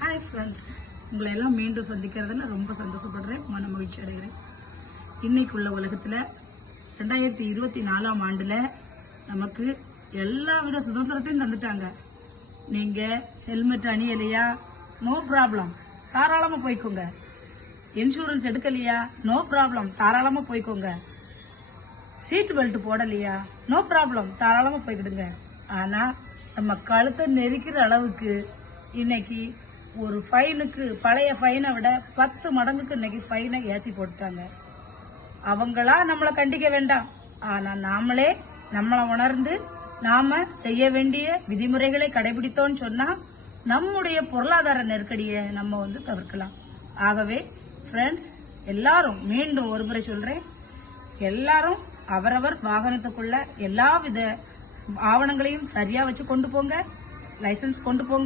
Hi friends, உங்களை எல்லாம் மீண்டும் சந்திக்கிறதுல ரொம்ப சந்தோஷப்படுறேன், மன மகிழ்ச்சி அடைகிறேன். இன்னைக்குள்ள உலகத்தில் 2024ஆம் ஆண்டில் நமக்கு எல்லா வித சுதந்திரத்தையும் தந்துட்டாங்க. நீங்கள் ஹெல்மெட் அணியலையா, நோ ப்ராப்ளம், தாராளமாக போய்க்கோங்க. இன்சூரன்ஸ் எடுக்கலையா, நோ ப்ராப்ளம், தாராளமாக போய்க்கோங்க. சீட் பெல்ட் போடலையா, நோ ப்ராப்ளம், தாராளமாக போய்க்கிடுங்க. ஆனால் நம்ம கழுத்தை நெரிக்கிற அளவுக்கு இன்னைக்கு ஒரு ஃபைனுக்கு, பழைய ஃபைனை விட 10 மடங்குக்கு இன்னைக்கு ஃபைனை ஏற்றி போட்டுட்டாங்க. அவங்களா நம்மளை கண்டிக்க வேண்டாம், ஆனால் நாமளே நம்மளை உணர்ந்து நாம செய்ய வேண்டிய விதிமுறைகளை கடைபிடித்தோன்னு சொன்னா நம்முடைய பொருளாதார நெருக்கடியை நம்ம தவிர்க்கலாம். ஆகவே ஃப்ரெண்ட்ஸ், எல்லாரும் மீண்டும் ஒரு முறை சொல்றேன், எல்லாரும் அவரவர் வாகனத்துக்குள்ள எல்லா வித ஆவணங்களையும் சரியா வச்சு கொண்டு போங்க. லைசன்ஸ் கொண்டு போங்க.